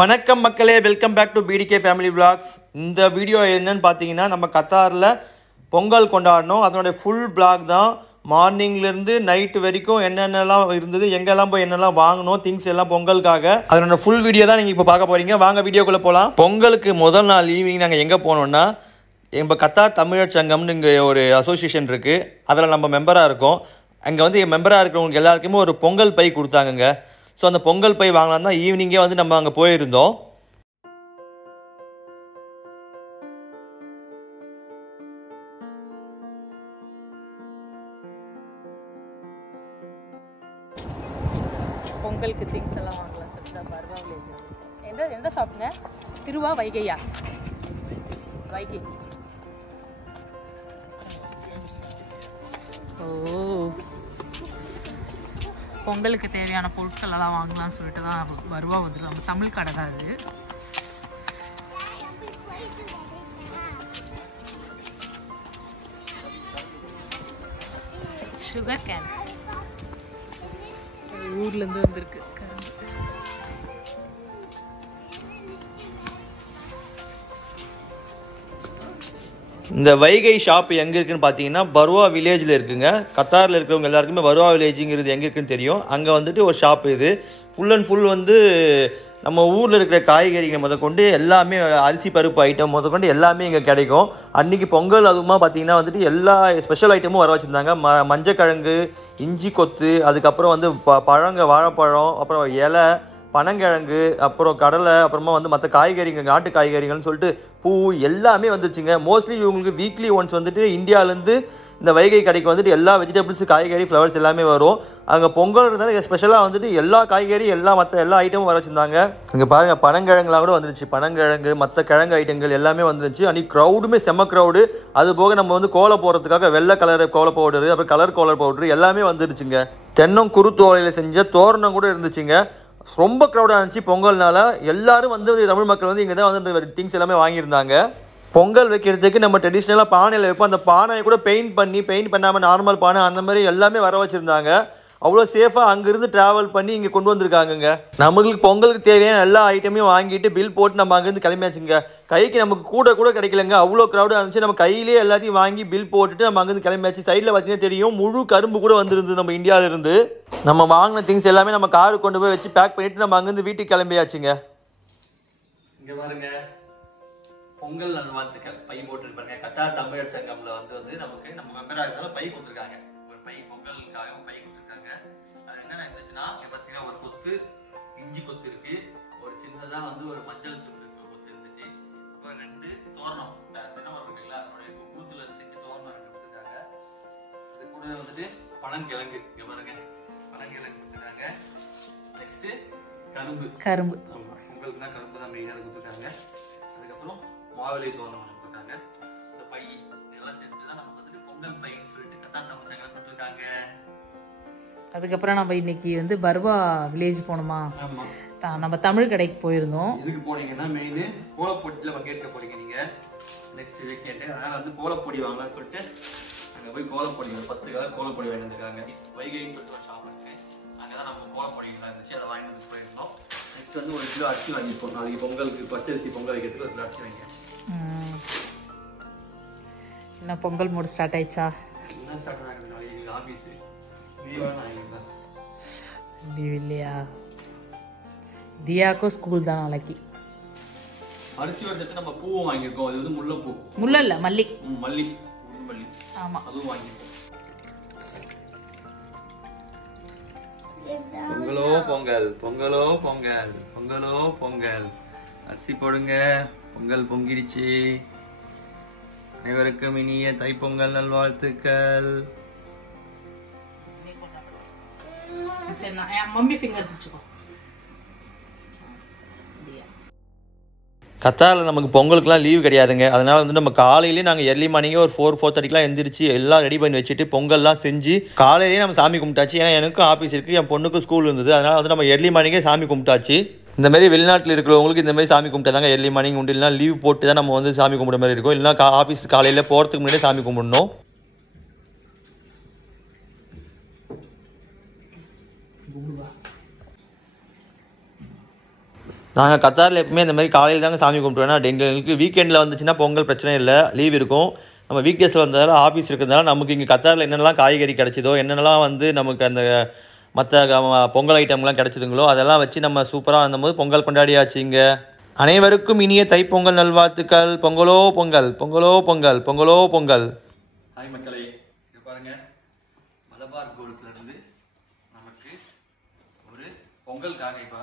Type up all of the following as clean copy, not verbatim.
வணக்கம் மக்களே, welcome back to BDK family vlogs. இந்த வீடியோ என்னன்னு பார்த்தீங்கன்னா, நம்ம கத்தாரில் பொங்கல் கொண்டாடணும். அதனுடைய ஃபுல் vlog தான். மார்னிங்லேருந்து நைட்டு வரைக்கும் என்னென்னலாம் இருந்தது, எங்கெல்லாம் போய் என்னெல்லாம் வாங்கணும், திங்ஸ் எல்லாம் பொங்கலுக்காக, அதனோட ஃபுல் வீடியோ தான் நீங்கள் இப்போ பார்க்க போகிறீங்க. வாங்க வீடியோக்குள்ளே போகலாம். பொங்கலுக்கு முதல் நாள் ஈவினிங் நாங்கள் எங்கே போனோம்னா, நம்ம கத்தார் தமிழர் சங்கம்னு இங்கே ஒரு அசோசியேஷன் இருக்குது. அதில் நம்ம மெம்பராக இருக்கோம். அங்கே வந்து மெம்பராக இருக்கிறவங்களுக்கு எல்லாருக்குமே ஒரு பொங்கல் பை கொடுத்தாங்கங்க. ஸோ அந்த பொங்கல் பை வாங்கலாம் தான் ஈவினிங்கே வந்து நம்ம அங்கே போயிருந்தோம். பொங்கலுக்கு திங்ஸ் எல்லாம் வாங்கலாம் சொல்லிட்டு பர்வா வில்லேஜ். எந்த ஷாப்புங்க? திருவா வைகையா? வைகை. ஓ, பொங்கலுக்கு தேவையான பொருட்கள் எல்லாம் வாங்கலாம்னு சொல்லிட்டு தான் வருவா வந்துடும். நம்ம தமிழ் கடை தான் அது. சுகர் கேன் ஊர்லேருந்து வந்திருக்கு. இந்த வைகை ஷாப் எங்கே இருக்குதுன்னு பார்த்தீங்கன்னா, பர்வா வில்லேஜில் இருக்குங்க. கத்தாரில் இருக்கிறவங்க எல்லாருக்குமே பர்வா வில்லேஜுங்கிறது எங்கே இருக்குதுன்னு தெரியும். அங்கே வந்துட்டு ஒரு ஷாப் இது. ஃபுல் அண்ட் ஃபுல் வந்து நம்ம ஊரில் இருக்கிற காய்கறிகள் முதற்கொண்டு எல்லாமே, அரிசி பருப்பு ஐட்டம் முதற்கொண்டு எல்லாமே இங்கே கிடைக்கும். அன்றைக்கி பொங்கல் அதுவுமா பார்த்தீங்கன்னா வந்துட்டு எல்லா ஸ்பெஷல் ஐட்டமும் வர வச்சுருந்தாங்க. மஞ்சக்கிழங்கு, இஞ்சி கொத்து, அதுக்கப்புறம் வந்து பழங்க, வாழைப்பழம், அப்புறம் இலை, பனங்கிழங்கு, அப்புறம் கடலை, அப்புறமா வந்து மற்ற காய்கறிகள், நாட்டு காய்கறிகள்னு சொல்லிட்டு பூ எல்லாமே வந்துச்சுங்க. மோஸ்ட்லி இவங்களுக்கு வீக்லி ஒன்ஸ் வந்துட்டு இந்தியாவிலேருந்து இந்த வைகை கடைக்கு வந்துட்டு எல்லா வெஜிடபிள்ஸு, காய்கறி, ஃப்ளவர்ஸ் எல்லாமே வரும். அங்கே பொங்கல் இருந்தாலும் ஸ்பெஷலாக வந்துட்டு எல்லா காய்கறி, மற்ற எல்லா ஐட்டமும் வர வச்சுருந்தாங்க. இங்கே பாருங்கள், பனங்கிழங்குலாம் கூட வந்துருச்சு. பனங்கிழங்கு, மற்ற கிழங்கு ஐட்டங்கள் எல்லாமே வந்துருச்சு. அன்றைக்கி க்ரௌடுமே செம்ம க்ரௌடு. அது போக நம்ம வந்து கோலை போடுறதுக்காக வெள்ளை கலர் கோலை பவுடரு, அப்புறம் கலர் கோலை பவுடரு எல்லாமே வந்துருச்சுங்க. தென்னம் குருத்தோலையில் செஞ்ச தோரணம் கூட இருந்துச்சுங்க. ரொம்ப க்ரௌடாக இருந்துச்சு பொங்கல்னால. எல்லாரும் வந்து தமிழ் மக்கள் வந்து இங்கே தான் வந்து இந்த திங்ஸ் எல்லாமே வாங்கியிருந்தாங்க. பொங்கல் வைக்கிறதுக்கு நம்ம ட்ரெடிஷ்னலாக பானையில் வைப்போம். அந்த பானையை கூட பெயிண்ட் பண்ணாமல் நார்மல் பானை அந்த மாதிரி எல்லாமே வர வச்சுருந்தாங்க. அவ்வளோ சேஃபாக அங்கேருந்து ட்ராவல் பண்ணி இங்கே கொண்டு வந்திருக்காங்கங்க. நம்மளுக்கு பொங்கலுக்கு தேவையான எல்லா ஐட்டமையும் வாங்கிட்டு பில் போட்டு நம்ம அங்கேருந்து கிளம்பியாச்சுங்க. கைக்கு நமக்கு கூட கிடைக்கலங்க. அவ்வளோ க்ரௌடாக இருந்துச்சு. நம்ம கையிலே எல்லாத்தையும் வாங்கி பில் போட்டுட்டு நம்ம அங்கேருந்து கிளம்பியாச்சு. சைடில் பார்த்தீங்கன்னா தெரியும், முழு கரும்பு கூட வந்துருந்து நம்ம இந்தியாவிலேருந்து. நம்ம வாங்கின திங்ஸ் எல்லாமே நம்ம காரு கொண்டு போய் வச்சு பேக் பண்ணிவிட்டு நம்ம அங்கேருந்து வீட்டுக்கு கிளம்பியாச்சுங்க. இங்கே பாருங்க, பொங்கல் நல்வாழ்த்துக்கள் பை போட்டுருப்பாங்க. கத்தார் தமிழர் சங்கம்ல வந்து நமக்கு நம்ம மெம்பராக இருந்தாலும் பை கொடுத்துருக்காங்க. ஒரு பை பொங்கலுக்காக பை கொடுத்துருக்காங்க. அது என்னென்ன இருந்துச்சுன்னா, பார்த்தீங்கன்னா ஒரு கொத்து இஞ்சி கொத்து இருக்கு, ஒரு சின்னதாக வந்து ஒரு மஞ்சள் தூள் கொத்து இருந்துச்சு, அப்புறம் 2 தோரணம் தென்னமரம் இருக்குல்ல, அதனுடைய கூத்துல செஞ்சு தோரணம் 2 கொடுத்துருக்காங்க. இது கூட வந்துட்டு பனங்கிழங்கு, இங்கே பாருங்க, பனங்கிழங்கு கொடுத்துருக்காங்க. நெக்ஸ்ட் கரும்பு. ஆமா, பொங்கலுக்கு தான் கரும்பு தான் மெயினாக கொடுத்துருக்காங்க. அதுக்கப்புறம் மாவிலை தோரணம் கொடுத்துருக்காங்க. இந்த பை இதெல்லாம் சேர்த்து தான் நமக்கு வந்துட்டு பொங்கல் பைன்னு சொல்லிட்டு கத்தார் தமிழ் சங்கம் கொடுத்துருக்காங்க. அதுக்கப்புறம் நம்ம இன்னைக்கு வந்து பர்வா வில்லேஜ் போனோமா? ஆமா, நம்ம தமிழ் கடைக்கு போயிருந்தோம். இதுக்கு போனீங்கன்னா மெயின் கோலப்பொடியில் பங்கேற்க போறீங்க நீங்க நெக்ஸ்ட் வீக்கெண்டு. அதனால வந்து கோலப்பொடி வாங்கலாம்னு சொல்லிட்டு அங்கே போய் கோலப்பொடி 10 கலர் கோலப்பொடி வாங்கி வந்துருக்காங்க. வைகைன்னு சொல்லிட்டு ஒரு ஷாப் இருக்கு, அங்கே தான் நம்ம கோலப்பொடிலாம் இருந்துச்சு, அதை வாங்கி வந்து போயிருந்தோம். நெக்ஸ்ட் வந்து 1 கிலோ அரிசி வாங்கிப்போம். நாளைக்கு பொங்கலுக்கு பச்சரிசி பொங்கல் வைக்கிறதுக்கு 1 கிலோ அரிசி வாங்க. என்ன பொங்கல் மூடு ஸ்டார்ட் ஆயிடுச்சா? என்ன ஸ்டார்ட் ஆகுது? நாளைக்கு ஆஃபீஸ் லீவாக நான் லீவ் இல்லையா? தியாக்கும் ஸ்கூல் தான் நாளைக்கு. அரிசி வட்டத்தை நம்ம பூவும் வாங்கியிருக்கோம். அது வந்து முல்லைப்பூ, முல்லை இல்லை மல்லி. மல்லி. ஆமாம், அதுவும் வாங்கியிருக்கோம். பொங்கலோ பொங்கல், பொங்கலோ பொங்கல், பொங்கலோ பொங்கல். அரிசி போடுங்க, பொங்கல் பொங்கிடுச்சு. அனைவருக்கும் இனிய தைப்பொங்கல் நல்வாழ்த்துக்கள். மம்மி ஃபிங்கர் பிடிச்சுக்கோ. கத்தாரில் நமக்கு பொங்கலுக்குலாம் லீவ் கிடையாதுங்க. அதனால் வந்து நம்ம காலையிலேயே நாங்கள் எர்லி மார்னிங்கே ஒரு 4-4:30 எந்திரிச்சு எல்லாம் ரெடி பண்ணி வச்சுட்டு பொங்கல்லாம் செஞ்சு காலையிலேயே நம்ம சாமி கும்பிட்டாச்சு. ஏன்னா எனக்கும் ஆஃபீஸ் இருக்குது, என் பொண்ணுக்கும் ஸ்கூல் இருந்தது. அதனால் வந்து நம்ம எர்லி மார்னிங்கே சாமி கும்பிட்டாச்சு. இந்த மாதிரி வெளிநாட்டில் இருக்கிறவங்களுக்கு இந்த மாதிரி சாமி கும்பிட்டா தாங்க எர்லி மார்னிங் உண்டு. இல்லைனா லீவ் போட்டு தான் நம்ம வந்து சாமி கும்பிட்ற மாதிரி இருக்கும். இல்லைனா ஆஃபீஸ் காலையில் போகிறதுக்கு முன்னாடியே சாமி கும்பிடணும். நாங்கள் கத்தாரில் எப்பவுமே இந்த மாதிரி காலையில் தாங்க சாமி கும்பிட்டுவோம். ஏன்னா எங்களுக்கு வீக்கெண்டில் வந்துச்சுன்னா பொங்கல் பிரச்சனை இல்லை, லீவ் இருக்கும். நம்ம வீக் டேஸில் வந்ததால் ஆஃபீஸ் இருக்கிறதுனால நமக்கு இங்கே கத்தாரில் என்னென்னலாம் காய்கறி கிடச்சிதோ, என்னென்னலாம் வந்து நமக்கு அந்த மற்ற பொங்கல் ஐட்டம்லாம் கிடச்சிதுங்களோ அதெல்லாம் வச்சு நம்ம சூப்பராக இருந்தபோது பொங்கல் கொண்டாடியாச்சு. இங்கே அனைவருக்கும் இனிய தைப்பொங்கல் நல்வாழ்த்துக்கள். பொங்கலோ பொங்கல், பொங்கலோ பொங்கல், பொங்கலோ பொங்கல். ஹாய் மக்களே, இங்கே பாருங்கள், மலபார் கோல்ஸ்லேருந்து நமக்கு ஒரு பொங்கலுக்காக இப்போ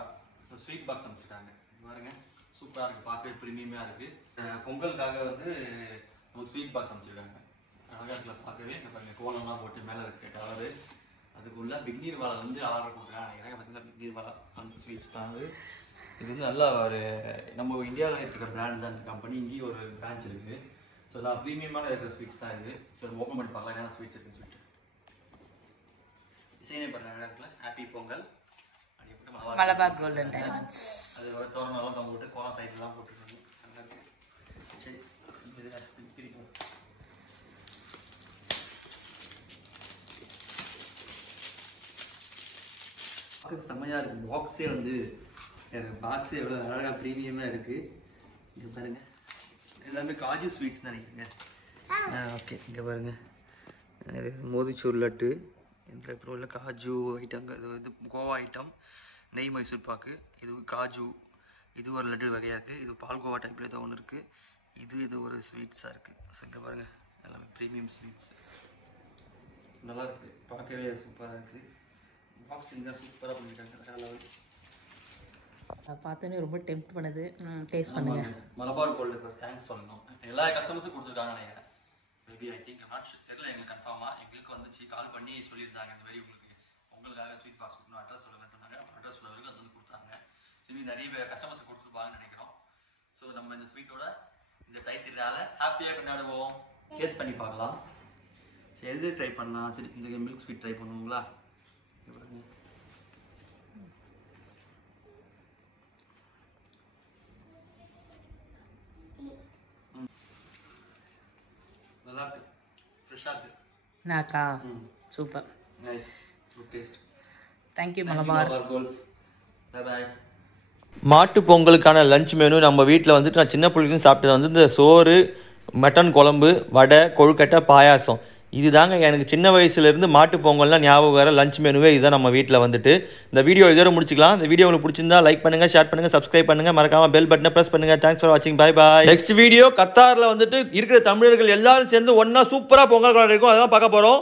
ஒரு ஸ்வீட் பாக்ஸ் அமைச்சிருக்காங்க. பாருங்கள், சூப்பராக இருக்குது, பார்க்கவே ப்ரீமியமாக இருக்குது. பொங்கலுக்காக வந்து ஒரு ஸ்வீட் பாக்ஸ் அமைச்சிருக்காங்க. அழகாக இருக்குல்ல பார்க்கவே. இங்கே பாருங்கள், கோலம்லாம் போட்டு மேலே இருக்க கலரு. அதுக்குள்ள பிக்னீர் வாழை வந்து ஆர்டர் கொடுக்குறாங்க. எனக்கு பார்த்தீங்கன்னா பிக்னீர் வாழை அந்த ஸ்வீட்ஸ் தான் அது. இது வந்து நல்லா ஒரு நம்ம இந்தியாவில் இருக்கிற பிராண்ட் தான் இந்த கம்பெனி. இங்கேயும் ஒரு பிரான்ச் இருக்குது. ஸோ நான் ப்ரீமியமான இருக்கிற ஸ்வீட்ஸ் தான் இது. ஸோ ஓப்பன் பண்ணி பார்க்கலாம் என்ன ஸ்வீட்ஸ் இருக்குன்னு சொல்லிட்டு. டிசைனே பண்ணுறாங்க இருக்குல்ல, ஹாப்பி பொங்கல் அப்படி போட்டு மலபார் கோல்டன் டைமண்ட்ஸ். அது ஒரு தோரணெல்லாம் தொங்க போட்டு கோலம் சைட்லாம் போட்டுருக்காங்க. நல்லா இருக்கு. சரி, பிரிப்போம். செம்மையாக இருக்குது. பாக்ஸே வந்து பாக்ஸே எவ்வளோ அழகாக ப்ரீமியமாக இருக்குது. இங்கே பாருங்கள், எல்லாமே காஜு ஸ்வீட்ஸ் தான் நினைக்கிறேங்க. ஓகே, இங்கே பாருங்கள், இது மோதிச்சூர் லட்டு, இதில் அப்புறம் உள்ள காஜு ஐட்டம், இது கோவா ஐட்டம், நெய் மைசூர் பாக்கு, இது காஜு, இது ஒரு லட்டு வகையாக இருக்குது. இது பால்கோவா டைப்பில் ஏதோ ஒன்று இருக்குது. இது ஒரு ஸ்வீட்ஸாக இருக்குது. ஸோ இங்கே பாருங்கள், எல்லாமே ப்ரீமியம் ஸ்வீட்ஸ் நல்லா இருக்குது, பார்க்கவே சூப்பராக இருக்குது. பாக்ஸிங் தான் சூப்பராக பண்ணிட்டாங்க. பார்த்தோன்னே ரொம்ப டெம்ப்ட் பண்ணுது. டேஸ்ட் பண்ணுங்க. மலபார் கோல்டுக்கு தேங்க்ஸ் சொல்லணும். எல்லா கஸ்டமர்ஸும் கொடுத்துருக்காங்க நினைக்கிறேன். மேபி ஐ திங்க் நாட் தெரியல எங்களுக்கு கன்ஃபார்மாக. எங்களுக்கு வந்துச்சு, கால் பண்ணி சொல்லியிருந்தாங்க இந்த மாதிரி உங்களுக்காக ஸ்வீட் பாக்ஸ் கொடுக்கணும், அட்ரஸ் சொல்லுங்கன்னு சொன்னாங்க. அட்ரஸ் சொல்ல வரைக்கும் அது வந்து கொடுத்தாங்க. சரி, நிறைய கஸ்டமர்ஸ் கொடுத்துருப்பாங்கன்னு நினைக்கிறோம். ஸோ நம்ம இந்த ஸ்வீட்டோட இந்த தைத்திரால ஹாப்பியாக கொண்டாடுவோம். டேஸ்ட் பண்ணி பார்க்கலாம். சரி, எது ட்ரை பண்ணலாம்? சரி, இந்த மில்க் ஸ்வீட் ட்ரை பண்ணுவோங்களா? நல்லா இருக்கு, ஃப்ரெஷ்ஷாக இருக்கு. நாக்கா super, nice, good taste. Thank you Malabar கோல்ஸ். Bye bye. மாட்டு பொங்கலுக்கான லஞ்ச் மெனு நம்ம வீட்டில் வந்துட்டு நான் சின்ன பிள்ளைக்கும் சாப்பிட்டது வந்து இந்த சோறு, மட்டன் குழம்பு, வடை, கொழுக்கட்டை, பாயாசம். இது தாங்க எனக்கு சின்ன வயசுலேருந்து மாட்டு பொங்கல்லாம் ஞாபகம் வர லஞ்ச் மெனுவே இதுதான் நம்ம வீட்டில் வந்துட்டு. இந்த வீடியோ இதோட முடிச்சிக்கலாம். இந்த வீடியோ உங்களுக்கு பிடிச்சிருந்தா லைக் பண்ணுங்கள், ஷேர் பண்ணுங்கள், சப்ஸ்கிரைப் பண்ணுங்கள், மறக்காமல் பெல் பட்டனை ப்ரெஸ் பண்ணுங்கள். தேங்க்ஸ் ஃபார் வாட்சிங். Bye bye. நெக்ஸ்ட் வீடியோ கத்தாரில் வந்துட்டு இருக்கிற தமிழர்கள் எல்லாரும் சேர்ந்து ஒன்றா சூப்பராக பொங்கல் கொண்டாடி இருக்கும், அதான் பார்க்க போகிறோம்.